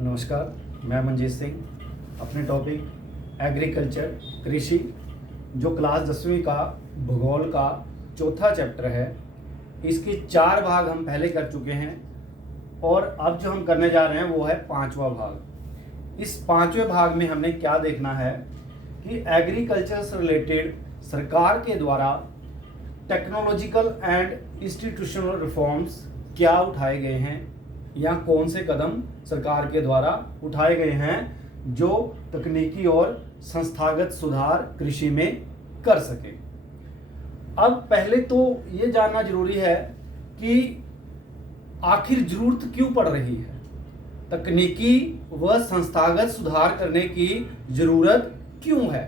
नमस्कार, मैं मंजीत सिंह। अपने टॉपिक एग्रीकल्चर कृषि जो क्लास 10वीं का भूगोल का चौथा चैप्टर है, इसके 4 भाग हम पहले कर चुके हैं और अब जो हम करने जा रहे हैं वो है 5वां भाग। इस 5वें भाग में हमने क्या देखना है कि एग्रीकल्चर से रिलेटेड सरकार के द्वारा टेक्नोलॉजिकल एंड इंस्टीट्यूशनल रिफॉर्म्स क्या उठाए गए हैं या कौन से कदम सरकार के द्वारा उठाए गए हैं जो तकनीकी और संस्थागत सुधार कृषि में कर सके। अब पहले तो ये जानना जरूरी है कि आखिर जरूरत क्यों पड़ रही है, तकनीकी व संस्थागत सुधार करने की जरूरत क्यों है।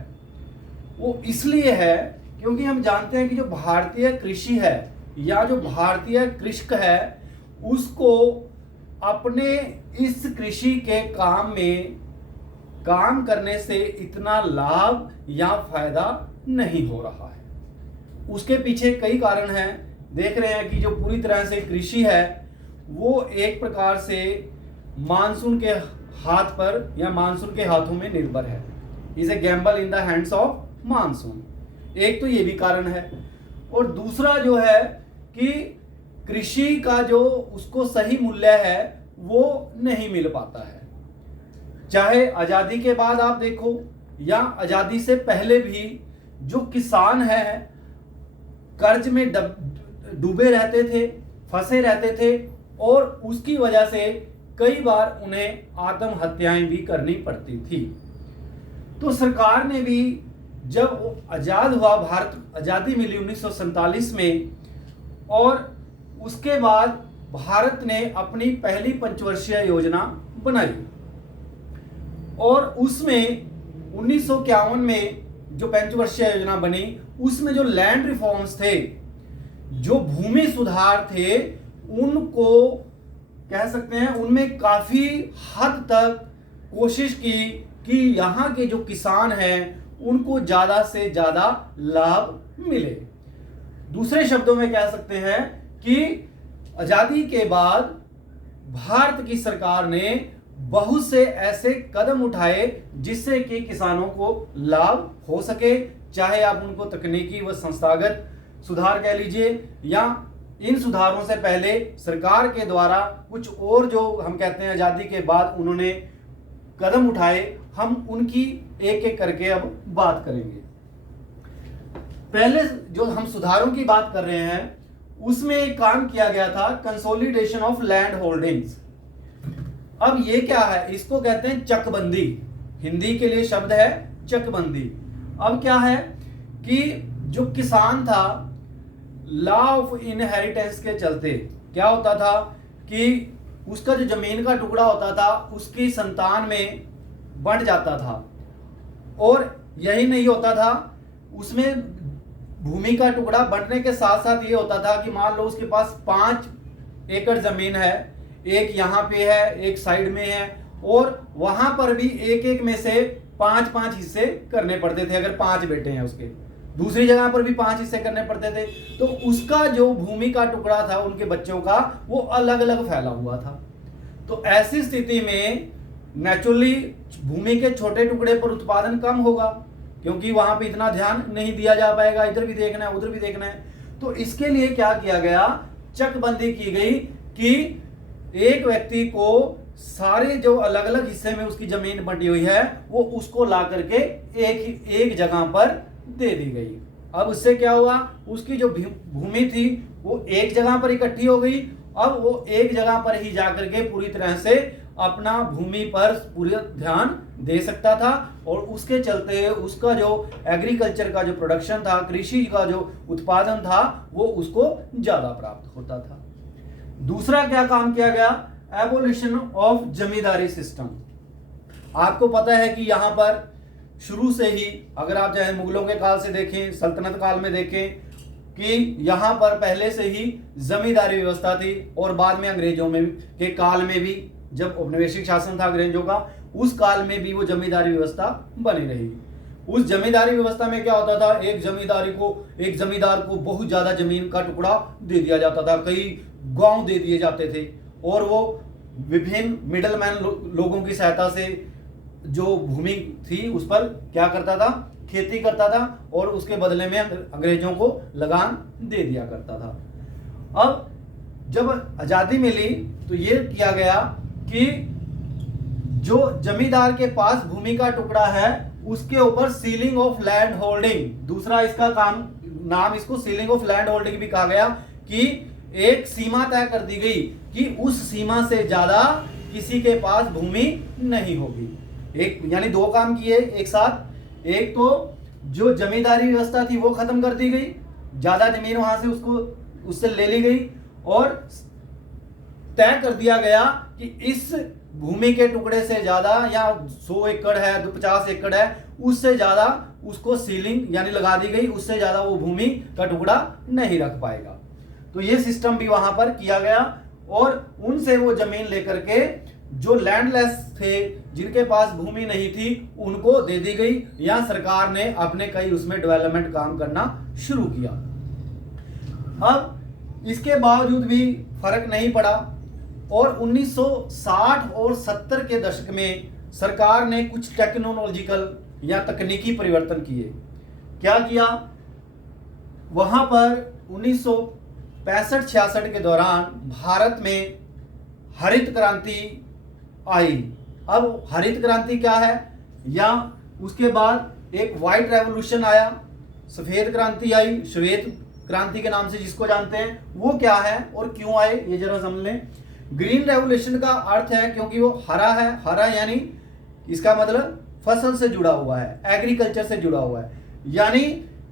वो इसलिए है क्योंकि हम जानते हैं कि जो भारतीय कृषि है या जो भारतीय कृषक है उसको अपने इस कृषि के काम में काम करने से इतना लाभ या फायदा नहीं हो रहा है। उसके पीछे कई कारण हैं। देख रहे हैं कि जो पूरी तरह से कृषि है वो एक प्रकार से मानसून के हाथ पर या मानसून के हाथों में निर्भर है। Is a Gamble in the hands of monsoon. एक तो ये भी कारण है और दूसरा जो है कि कृषि का जो उसको सही मूल्य है वो नहीं मिल पाता है। चाहे आजादी के बाद आप देखो या आजादी से पहले भी जो किसान है कर्ज में डूबे रहते थे, फंसे रहते थे और उसकी वजह से कई बार उन्हें आत्महत्याएं भी करनी पड़ती थी। तो सरकार ने भी जब आजाद हुआ, भारत आजादी मिली 1947 में और उसके बाद भारत ने अपनी पहली पंचवर्षीय योजना बनाई और उसमें 1951 में जो पंचवर्षीय योजना बनी उसमें जो लैंड रिफॉर्म्स थे, जो भूमि सुधार थे, उनको कह सकते हैं उनमें काफी हद तक कोशिश की कि यहाँ के जो किसान हैं उनको ज्यादा से ज्यादा लाभ मिले। दूसरे शब्दों में कह सकते हैं कि आजादी के बाद भारत की सरकार ने बहुत से ऐसे कदम उठाए जिससे कि किसानों को लाभ हो सके, चाहे आप उनको तकनीकी व संस्थागत सुधार कह लीजिए या इन सुधारों से पहले सरकार के द्वारा कुछ और जो हम कहते हैं आजादी के बाद उन्होंने कदम उठाए, हम उनकी एक एक करके अब बात करेंगे। पहले जो हम सुधारों की बात कर रहे हैं उसमें एक काम किया गया था कंसोलिडेशन ऑफ लैंड होल्डिंग्स। अब ये क्या है, इसको कहते हैं चकबंदी। हिंदी के लिए शब्द है चकबंदी। अब क्या है कि जो किसान था लॉ ऑफ इनहेरिटेंस के चलते क्या होता था कि उसका जो जमीन का टुकड़ा होता था उसकी संतान में बंट जाता था और यही नहीं होता था, उसमें भूमि का टुकड़ा बंटने के साथ साथ ये होता था कि मान लो उसके पास 5 एकड़ जमीन है, एक यहाँ पे है, एक साइड में है और वहां पर भी एक एक में से 5-5 हिस्से करने पड़ते थे। अगर 5 बेटे हैं उसके, दूसरी जगह पर भी 5 हिस्से करने पड़ते थे। तो उसका जो भूमि का टुकड़ा था उनके बच्चों का वो अलग अलग फैला हुआ था। तो ऐसी स्थिति में नेचुरली भूमि के छोटे टुकड़े पर उत्पादन कम होगा क्योंकि वहां पे इतना ध्यान नहीं दिया जा पाएगा, इधर भी देखना है उधर भी देखना है। तो इसके लिए क्या किया गया, चकबंदी की गई कि एक व्यक्ति को सारे जो अलग अलग हिस्से में उसकी जमीन बंटी हुई है वो उसको ला करके एक जगह पर दे दी गई। अब उससे क्या हुआ, उसकी जो भूमि थी वो एक जगह पर इकट्ठी हो गई। अब वो एक जगह पर ही जाकर के पूरी तरह से अपना भूमि पर पूरा ध्यान दे सकता था और उसके चलते उसका जो एग्रीकल्चर का जो प्रोडक्शन था, कृषि का जो उत्पादन था वो उसको ज्यादा प्राप्त होता था। दूसरा क्या काम किया गया, एबोलिशन ऑफ जमींदारी सिस्टम। आपको पता है कि यहाँ पर शुरू से ही अगर आप चाहे मुगलों के काल से देखें, सल्तनत काल में देखें कि यहाँ पर पहले से ही जमींदारी व्यवस्था थी और बाद में अंग्रेजों में के काल में भी जब औपनिवेशिक शासन था अंग्रेजों का उस काल में भी वो जमींदारी व्यवस्था बनी रही। उस जमींदारी व्यवस्था में क्या होता था, एक जमींदार को बहुत ज्यादा जमीन का टुकड़ा दे दिया जाता था, कई गांव दे दिए जाते थे और वो विभिन्न मिडलमैन लोगों की सहायता से जो भूमि थी उस पर क्या करता था, खेती करता था और उसके बदले में अंग्रेजों को लगान दे दिया करता था। अब जब आजादी मिली तो ये किया गया कि जो जमींदार के पास भूमि का टुकड़ा है उसके ऊपर सीलिंग ऑफ लैंड होल्डिंग, दूसरा इसका नाम इसको सीलिंग ऑफ लैंड होल्डिंग भी कहा गया, कि एक सीमा तय कर दी गई कि उस सीमा से ज्यादा किसी के पास भूमि नहीं होगी। एक यानी दो काम किए एक साथ, एक तो जो जमींदारी व्यवस्था थी वो खत्म कर दी गई, ज्यादा जमीन वहां से उससे ले ली गई और तय कर दिया गया कि इस भूमि के टुकड़े से ज्यादा या 100 एकड़ है 50 एकड़ है उससे ज्यादा उसको सीलिंग यानी लगा दी गई, उससे ज्यादा वो भूमि का टुकड़ा नहीं रख पाएगा। तो ये सिस्टम भी वहां पर किया गया और उनसे वो जमीन लेकर के जो लैंडलेस थे जिनके पास भूमि नहीं थी उनको दे दी गई, या सरकार ने अपने कई उसमें डेवलपमेंट काम करना शुरू किया। अब इसके बावजूद भी फर्क नहीं पड़ा और 1960 और 70 के दशक में सरकार ने कुछ टेक्नोलॉजिकल या तकनीकी परिवर्तन किए। क्या किया, वहां पर 1965-66 के दौरान भारत में हरित क्रांति आई। अब हरित क्रांति क्या है, या उसके बाद एक व्हाइट रेवोल्यूशन आया, सफेद क्रांति आई, श्वेत क्रांति के नाम से जिसको जानते हैं, वो क्या है और क्यों आए ये जरा समझ लें। ग्रीन रेवोल्यूशन का अर्थ है क्योंकि वो हरा है, हरा यानी इसका मतलब फसल से जुड़ा हुआ है, एग्रीकल्चर से जुड़ा हुआ है, यानी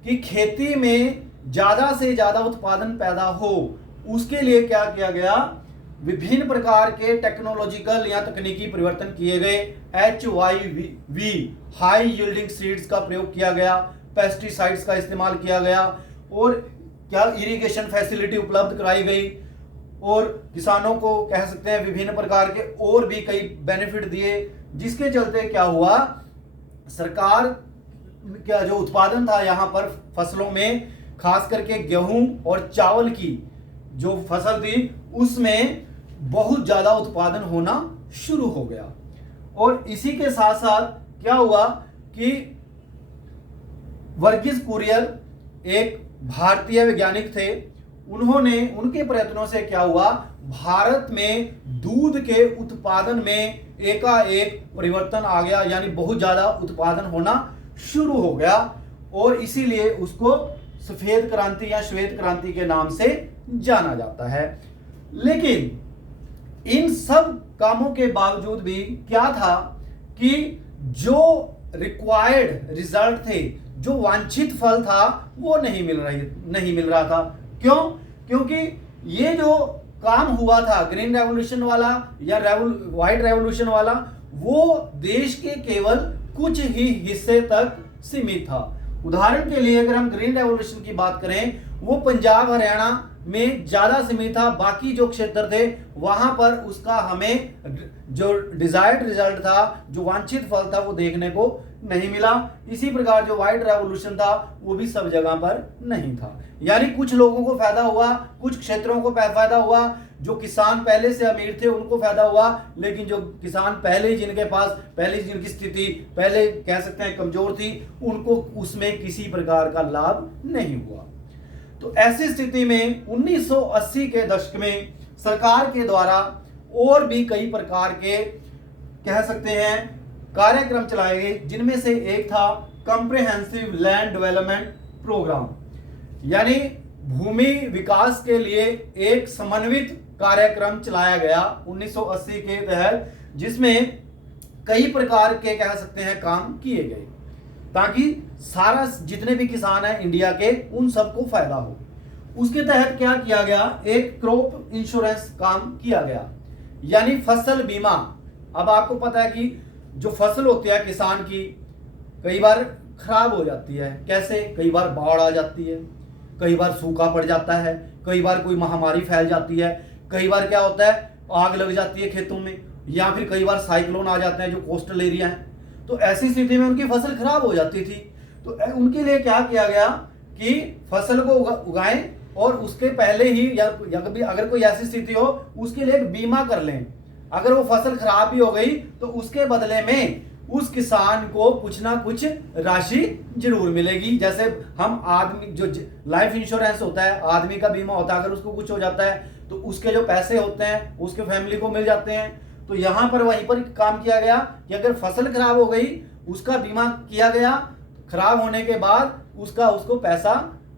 कि खेती में ज्यादा से ज्यादा उत्पादन पैदा हो, उसके लिए क्या किया गया, विभिन्न प्रकार के टेक्नोलॉजिकल या तकनीकी परिवर्तन किए गए। HYV हाई यील्डिंग सीड्स का प्रयोग किया गया, पेस्टिसाइड्स का इस्तेमाल किया गया और क्या इरिगेशन फैसिलिटी उपलब्ध कराई गई और किसानों को कह सकते हैं विभिन्न प्रकार के और भी कई बेनिफिट दिए, जिसके चलते क्या हुआ, सरकार का जो उत्पादन था यहाँ पर फसलों में, खास करके गेहूं और चावल की जो फसल थी उसमें बहुत ज्यादा उत्पादन होना शुरू हो गया। और इसी के साथ साथ क्या हुआ कि वर्गीस कुरियन एक भारतीय वैज्ञानिक थे, उन्होंने उनके प्रयत्नों से क्या हुआ, भारत में दूध के उत्पादन में एकाएक परिवर्तन आ गया, यानी बहुत ज्यादा उत्पादन होना शुरू हो गया और इसीलिए उसको सफेद क्रांति या श्वेत क्रांति के नाम से जाना जाता है। लेकिन इन सब कामों के बावजूद भी क्या था कि जो रिक्वायर्ड रिजल्ट थे, जो वांछित फल था वो नहीं मिल रहा था। क्यों? क्योंकि ये जो काम हुआ था ग्रीन रेवोल्यूशन वाला या व्हाइट रेवोल्यूशन वाला, वो देश के केवल कुछ ही हिस्से तक सीमित था। उदाहरण के लिए अगर हम ग्रीन रेवोल्यूशन की बात करें, वो पंजाब हरियाणा में ज्यादा सीमित था, बाकी जो क्षेत्र थे वहां पर उसका हमें जो डिजायर्ड रिजल्ट था, जो वांछित फल था, वो देखने को नहीं मिला। इसी प्रकार जो व्हाइट रेवोल्यूशन था वो भी सब जगह पर नहीं था, यानी कुछ लोगों को फायदा हुआ, कुछ क्षेत्रों को फायदा हुआ, जो किसान पहले से अमीर थे उनको फायदा हुआ, लेकिन जो किसान पहले जिनके पास पहले जिनकी स्थिति पहले कह सकते हैं कमजोर थी, उनको उसमें किसी प्रकार का लाभ नहीं हुआ। तो ऐसी स्थिति में 1980 के दशक में सरकार के द्वारा और भी कई प्रकार के कह सकते हैं कार्यक्रम चलाए गए, जिनमें से एक था कॉम्प्रिहेंसिव लैंड डेवलपमेंट प्रोग्राम, यानी भूमि विकास के लिए एक समन्वित कार्यक्रम चलाया गया 1980 के तहत, जिसमें कई प्रकार के कह सकते हैं काम किए गए ताकि सारा जितने भी किसान हैं इंडिया के उन सबको फायदा हो। उसके तहत क्या किया गया, एक क्रॉप इंश्योरेंस काम किया गया, यानी फसल बीमा। अब आपको पता है कि जो फसल होती है किसान की कई बार खराब हो जाती है, कैसे, कई बार बाढ़ आ जाती है, कई बार सूखा पड़ जाता है, कई बार कोई महामारी फैल जाती है, कई बार क्या होता है आग लग जाती है खेतों में, या फिर कई बार साइक्लोन आ जाते हैं जो कोस्टल एरिया है। तो ऐसी स्थिति में उनकी फसल खराब हो जाती थी, तो उनके लिए क्या किया गया कि फसल को उगाएं और उसके पहले ही या कभी अगर कोई ऐसी स्थिति हो उसके लिए एक बीमा कर लें, अगर वो फसल खराब भी हो गई तो उसके बदले में उस किसान को कुछ ना कुछ राशि जरूर मिलेगी। जैसे हम आदमी जो लाइफ इंश्योरेंस होता है, आदमी का बीमा होता है, अगर उसको कुछ हो जाता है तो उसके जो पैसे होते हैं उसके फैमिली को मिल जाते हैं। तो यहां पर वहीं पर काम किया गया कि अगर फसल खराब हो गई उसका बीमा किया गया, खराब होने के बाद उसको पैसा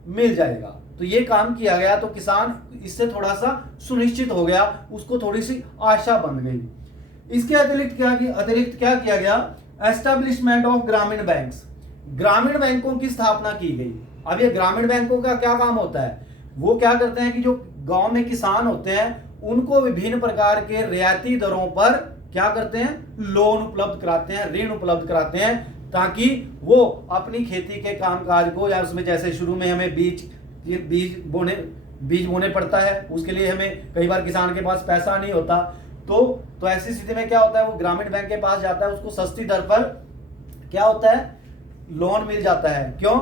मिल जाएगा। तो ये काम किया गया, तो किसान इससे थोड़ा सा सुनिश्चित हो गया, उसको थोड़ी सी आशा बन गई। इसके अतिरिक्त क्या किया गया, एस्टेब्लिशमेंट ऑफ ग्रामीण बैंक्स, ग्रामीण बैंकों की स्थापना की गई। अब ये ग्रामीण बैंकों का क्या काम होता है, वो क्या करते हैं कि जो गांव में किसान होते हैं उनको विभिन्न प्रकार के रियायती दरों पर क्या करते हैं, लोन उपलब्ध कराते हैं, ऋण उपलब्ध कराते हैं, ताकि वो अपनी खेती के कामकाज को, या उसमें जैसे शुरू में हमें बीज बोने पड़ता है, उसके लिए हमें कई बार किसान के पास पैसा नहीं होता, तो ऐसी स्थिति में क्या होता है, वो ग्रामीण बैंक के पास जाता है, उसको सस्ती दर पर क्या होता है, लोन मिल जाता है। क्यों,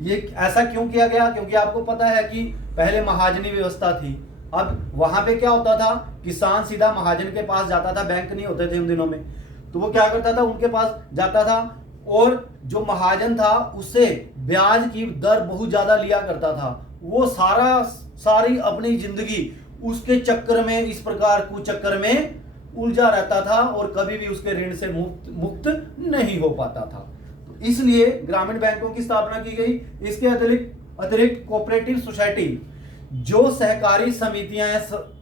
ये ऐसा क्यों किया गया, क्योंकि आपको पता है कि पहले महाजनी व्यवस्था थी। अब वहां पे क्या होता था, किसान सीधा महाजन के पास जाता था, बैंक नहीं होते थे उन दिनों में, तो वो क्या करता था, उनके पास जाता था और जो महाजन था उससे ब्याज की दर बहुत ज्यादा लिया करता था। वो सारी अपनी जिंदगी उसके चक्कर में, इस प्रकार कुचक्कर में उलझा रहता था और कभी भी उसके ऋण से मुक्त नहीं हो पाता था। तो इसलिए ग्रामीण बैंकों की स्थापना की गई। इसके अतिरिक्त कोऑपरेटिव सोसाइटी, जो सहकारी समितियां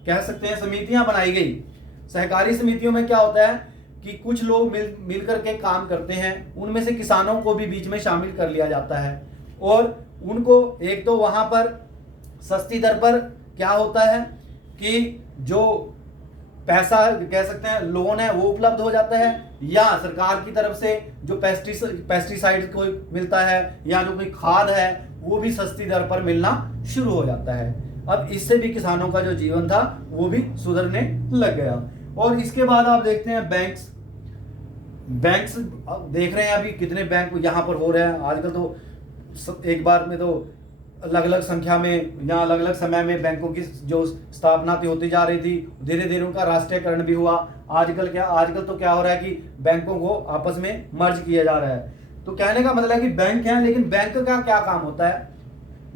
कह सकते हैं, समितियां बनाई गई। सहकारी समितियों में क्या होता है कि कुछ लोग मिल करके काम करते हैं, उनमें से किसानों को भी बीच में शामिल कर लिया जाता है और उनको एक तो वहां पर सस्ती दर पर क्या होता है कि जो पैसा कह सकते हैं लोन है वो उपलब्ध हो जाता है, या सरकार की तरफ से जो पेस्टिसाइड को मिलता है या जो कोई खाद है वो भी सस्ती दर पर मिलना शुरू हो जाता है। अब इससे भी किसानों का जो जीवन था वो भी सुधरने लग गया। और इसके बाद आप देखते हैं बैंक्स देख रहे हैं अभी कितने बैंक यहाँ पर हो रहे हैं। आजकल तो एक बार में तो अलग अलग संख्या में या अलग अलग समय में बैंकों की जो स्थापना थी होती जा रही थी, धीरे धीरे उनका राष्ट्रीयकरण भी हुआ। आजकल तो क्या हो रहा है कि बैंकों को आपस में मर्ज किया जा रहा है। तो कहने का मतलब है कि बैंक है, लेकिन बैंक का क्या काम होता है,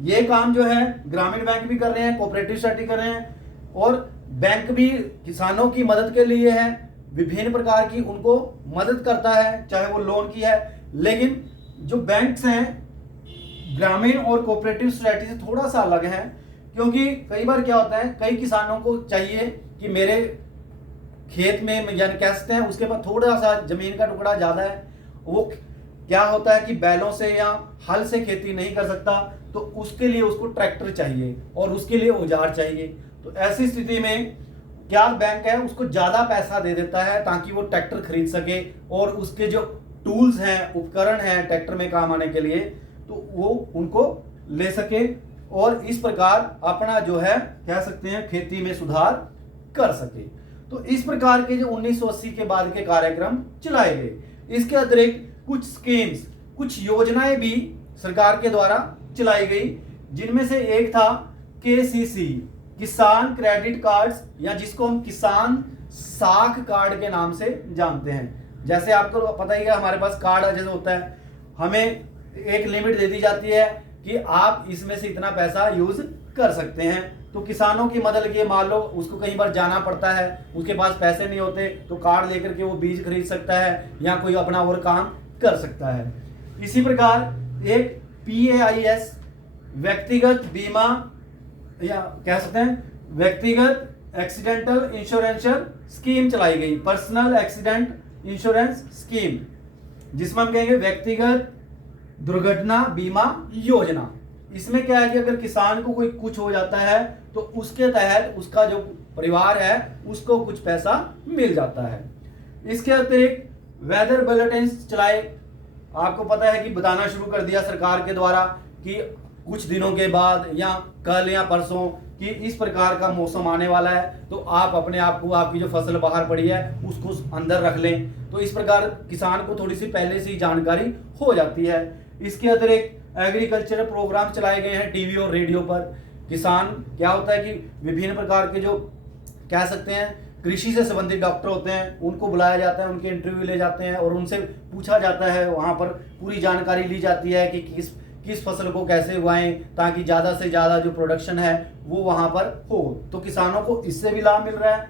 ये काम जो है ग्रामीण बैंक भी कर रहे हैं, कोऑपरेटिव सोसाइटी कर रहे हैं, और बैंक भी किसानों की मदद के लिए है, विभिन्न प्रकार की उनको मदद करता है, चाहे वो लोन की है। लेकिन जो बैंक्स हैं ग्रामीण और कोऑपरेटिव सोसाइटी से थोड़ा सा अलग है, क्योंकि कई बार क्या होता है, कई किसानों को चाहिए कि मेरे खेत में यानी कह सकते हैं उसके पास थोड़ा सा जमीन का टुकड़ा ज्यादा है, वो क्या होता है कि बैलों से या हल से खेती नहीं कर सकता, तो उसके लिए उसको ट्रैक्टर चाहिए और उसके लिए औजार चाहिए। तो ऐसी स्थिति में क्या बैंक है उसको ज्यादा पैसा दे देता है ताकि वो ट्रैक्टर खरीद सके, और उसके जो टूल्स हैं, उपकरण हैं ट्रैक्टर में काम आने के लिए, तो वो उनको ले सके और इस प्रकार अपना जो है कह सकते हैं खेती में सुधार कर सके। तो इस प्रकार के जो 1980 के बाद के कार्यक्रम चलाए गए। इसके अतिरिक्त कुछ स्कीम्स, कुछ योजनाएं भी सरकार के द्वारा चलाई गई, जिनमें से एक था केसीसी, किसान क्रेडिट कार्ड्स, या जिसको हम किसान साख कार्ड के नाम से जानते हैं। जैसे आपको पता ही है हमारे पास कार्ड जैसे होता है, हमें एक लिमिट दे दी जाती है कि आप इसमें से इतना पैसा यूज कर सकते हैं। तो किसानों की मदद के लिए मान लो उसको कहीं बार जाना पड़ता है, उसके पास पैसे नहीं होते, तो कार्ड लेकर के वो बीज खरीद सकता है या कोई अपना और काम कर सकता है। इसी प्रकार एक PAIS व्यक्तिगत बीमा, या कह सकते हैं व्यक्तिगत एक्सीडेंटल इंश्योरेंशियल स्कीम चलाई गई, पर्सनल एक्सीडेंट इंश्योरेंस स्कीम, जिसमें हम कहेंगे व्यक्तिगत दुर्घटना बीमा योजना। इसमें क्या है कि अगर किसान को कोई कुछ हो जाता है तो उसके तहत उसका जो परिवार है उसको कुछ पैसा मिल जाता है। इसके अतिरिक्त वेदर बुलेटिन चलाए, आपको पता है कि बताना शुरू कर दिया सरकार के द्वारा कि कुछ दिनों के बाद या कल या परसों कि इस प्रकार का मौसम आने वाला है, तो आप अपने आप को, आपकी जो फसल बाहर पड़ी है उसको अंदर रख लें। तो इस प्रकार किसान को थोड़ी सी पहले से ही जानकारी हो जाती है। इसके अतिरिक्त एग्रीकल्चर प्रोग्राम चलाए गए हैं टीवी और रेडियो पर। किसान क्या होता है कि विभिन्न प्रकार के जो कह सकते हैं कृषि से संबंधित डॉक्टर होते हैं, उनको बुलाया जाता है, उनके इंटरव्यू ले जाते हैं और उनसे पूछा जाता है, वहाँ पर पूरी जानकारी ली जाती है कि किस फसल को कैसे उगाएं ताकि ज़्यादा से ज़्यादा जो प्रोडक्शन है वो वहाँ पर हो। तो किसानों को इससे भी लाभ मिल रहा है।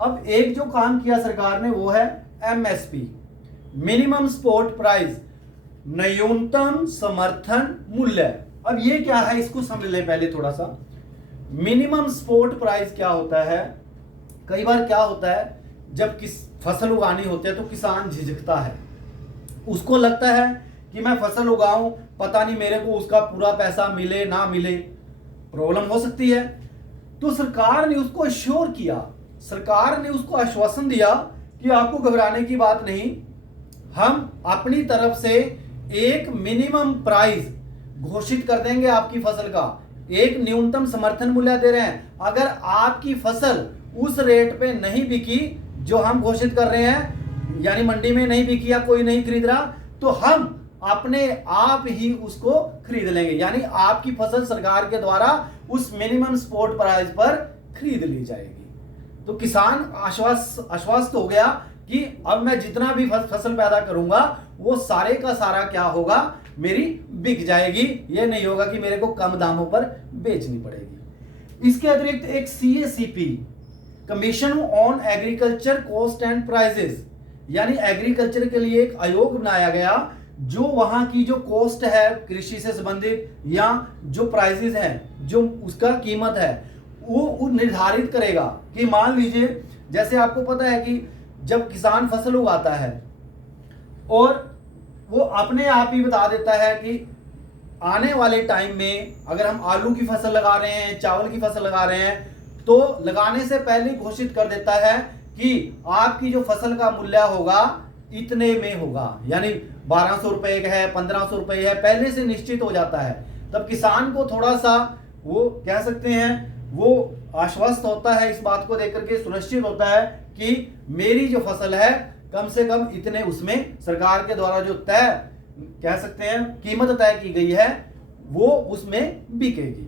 अब एक जो काम किया सरकार ने वो है MSP, मिनिमम सपोर्ट प्राइस, न्यूनतम समर्थन मूल्य। अब ये क्या है, इसको समझ लें पहले थोड़ा सा। मिनिमम सपोर्ट प्राइस क्या होता है? कई बार क्या होता है, जब किस फसल उगानी होती है तो किसान झिझकता है, उसको लगता है कि मैं फसल उगाऊं, पता नहीं मेरे को उसका पूरा पैसा मिले ना मिले, प्रॉब्लम हो सकती है। तो सरकार ने उसको अश्योर किया, सरकार ने उसको आश्वासन दिया कि आपको घबराने की बात नहीं, हम अपनी तरफ से एक मिनिमम प्राइस घोषित कर देंगे आपकी फसल का, एक न्यूनतम समर्थन मूल्य दे रहे हैं। अगर आपकी फसल उस रेट पे नहीं बिकी जो हम घोषित कर रहे हैं, यानी मंडी में नहीं बिकी या कोई नहीं खरीद रहा, तो हम अपने आप ही उसको खरीद लेंगे, यानी आपकी फसल सरकार के द्वारा उस मिनिमम सपोर्ट प्राइस पर खरीद ली जाएगी। तो किसान आश्वस्त हो गया कि अब मैं जितना भी फसल पैदा करूंगा वो सारे का सारा क्या होगा, मेरी बिक जाएगी, ये नहीं होगा कि मेरे को कम दामों पर बेचनी पड़ेगी। इसके अतिरिक्त एक CACP, commission on agriculture cost and prices, यानी एग्रीकल्चर के लिए एक आयोग बनाया गया जो वहां की जो कॉस्ट है कृषि से संबंधित या जो प्राइसेस हैं, जो उसका कीमत है वो निर्धारित करेगा। कि मान लीजिए, जैसे आपको पता है कि जब किसान फसल उगाता है और वो अपने आप ही बता देता है कि आने वाले टाइम में अगर हम आलू की फसल लगा रहे हैं, चावल की फसल लगा रहे हैं, तो लगाने से पहले घोषित कर देता है कि आपकी जो फसल का मूल्य होगा इतने में होगा, यानी 1200 रुपए का है, 1500 रुपए है, पहले से निश्चित हो जाता है। तब किसान को थोड़ा सा वो कह सकते हैं वो आश्वस्त होता है, इस बात को देकर के सुनिश्चित होता है कि मेरी जो फसल है कम से कम इतने उसमें सरकार के द्वारा जो तय कह सकते हैं कीमत तय की गई है वो उसमें बिकेगी।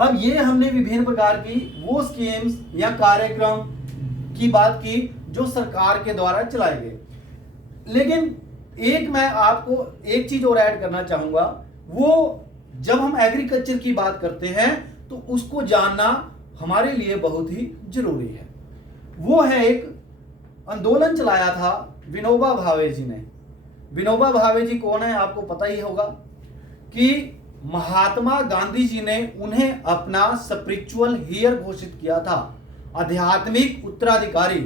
अब ये हमने विभिन्न प्रकार की वो स्कीम्स या कार्यक्रम की बात की जो सरकार के द्वारा चलाए गए। लेकिन एक मैं आपको एक चीज और ऐड करना चाहूंगा, वो जब हम एग्रीकल्चर की बात करते हैं तो उसको जानना हमारे लिए बहुत ही जरूरी है। वो है एक आंदोलन चलाया था विनोबा भावे जी ने। विनोबा भावे जी कौन है, आपको पता ही होगा कि महात्मा गांधी जी ने उन्हें अपना स्पिरिचुअल हीयर घोषित किया था, आध्यात्मिक उत्तराधिकारी।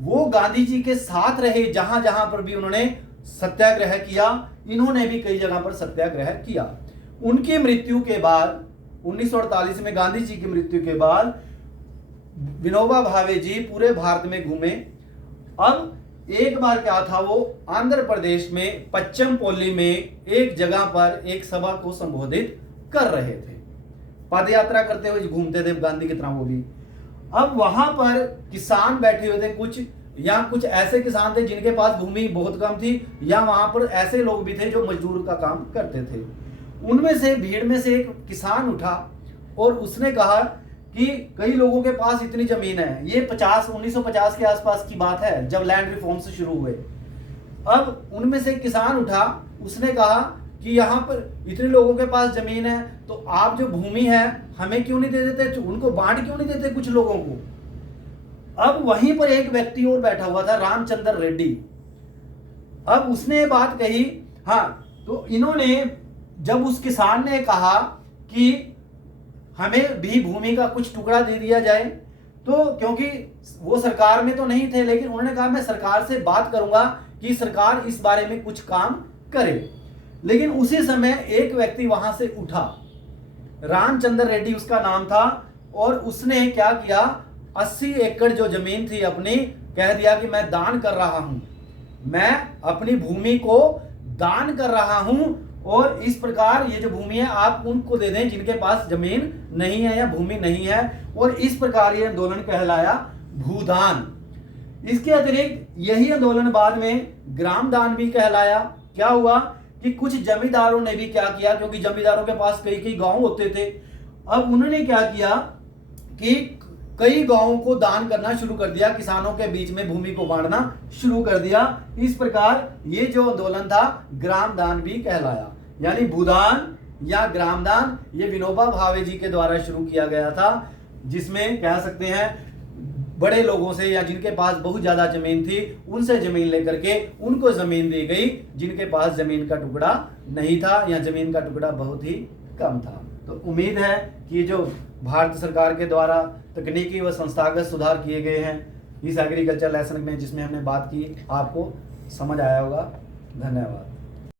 वो गांधी जी के साथ रहे, जहां जहां पर भी उन्होंने सत्याग्रह किया, इन्होंने भी कई जगह पर सत्याग्रह किया। उनकी मृत्यु के बाद 1948 में गांधी जी की मृत्यु के बाद विनोबा भावे जी पूरे भारत में घूमे। अब एक बार क्या था, वो आंध्र प्रदेश में पच्चमपल्ली में एक जगह पर एक सभा को संबोधित कर रहे थे, पद यात्रा करते हुए घूमते थे गांधी की तरह वो भी। अब वहां पर किसान बैठे हुए थे कुछ, या कुछ ऐसे किसान थे जिनके पास भूमि बहुत कम थी, या वहां पर ऐसे लोग भी थे जो मजदूर का काम करते थे। उनमें से भीड़ में से एक किसान उठा और उसने कहा कि कई लोगों के पास इतनी जमीन है, ये 1950 के आसपास की बात है जब लैंड रिफॉर्म्स शुरू हुए। अब उनमें से एक किसान उठा, उसने कहा कि यहाँ पर इतने लोगों के पास जमीन है तो आप जो भूमि है हमें क्यों नहीं दे देते, उनको बांट क्यों नहीं देते कुछ लोगों को। अब वहीं पर एक व्यक्ति और बैठा हुआ था, रामचंद्र रेड्डी। अब उसने बात कही, हाँ, तो इन्होंने जब उस किसान ने कहा कि हमें भी भूमि का कुछ टुकड़ा दे दिया जाए, तो क्योंकि वो सरकार में तो नहीं थे, लेकिन उन्होंने कहा मैं सरकार से बात करूंगा कि सरकार इस बारे में कुछ काम करे। लेकिन उसी समय एक व्यक्ति वहां से उठा, रामचंद्र रेड्डी उसका नाम था, और उसने क्या किया, 80 एकड़ जो जमीन थी अपनी, कह दिया कि मैं दान कर रहा हूं, मैं अपनी भूमि को दान कर रहा हूं, और इस प्रकार ये जो भूमि है आप उनको दे दें जिनके पास जमीन नहीं है या भूमि नहीं है। और इस प्रकार ये आंदोलन कहलाया भूदान। इसके अतिरिक्त यही आंदोलन बाद में ग्राम दान भी कहलाया। क्या हुआ कि कुछ जमींदारों ने भी क्या किया, क्योंकि जमींदारों के पास कई कई गांव होते थे, अब उन्होंने क्या किया कि कई गांवों को दान करना शुरू कर दिया, किसानों के बीच में भूमि को बांटना शुरू कर दिया। इस प्रकार ये जो आंदोलन था ग्राम दान भी कहलाया। यानी भूदान या ग्राम दान ये विनोबा भावे जी के द्वारा शुरू किया गया था, जिसमें कह सकते हैं बड़े लोगों से या जिनके पास बहुत ज्यादा जमीन थी उनसे जमीन लेकर के उनको जमीन दी गई, जिनके पास जमीन का टुकड़ा नहीं था या जमीन का टुकड़ा बहुत ही कम था। तो उम्मीद है कि जो भारत सरकार के द्वारा तकनीकी व संस्थागत सुधार किए गए हैं इस एग्रीकल्चर लेसन में जिसमें हमने बात की, आपको समझ आया होगा। धन्यवाद।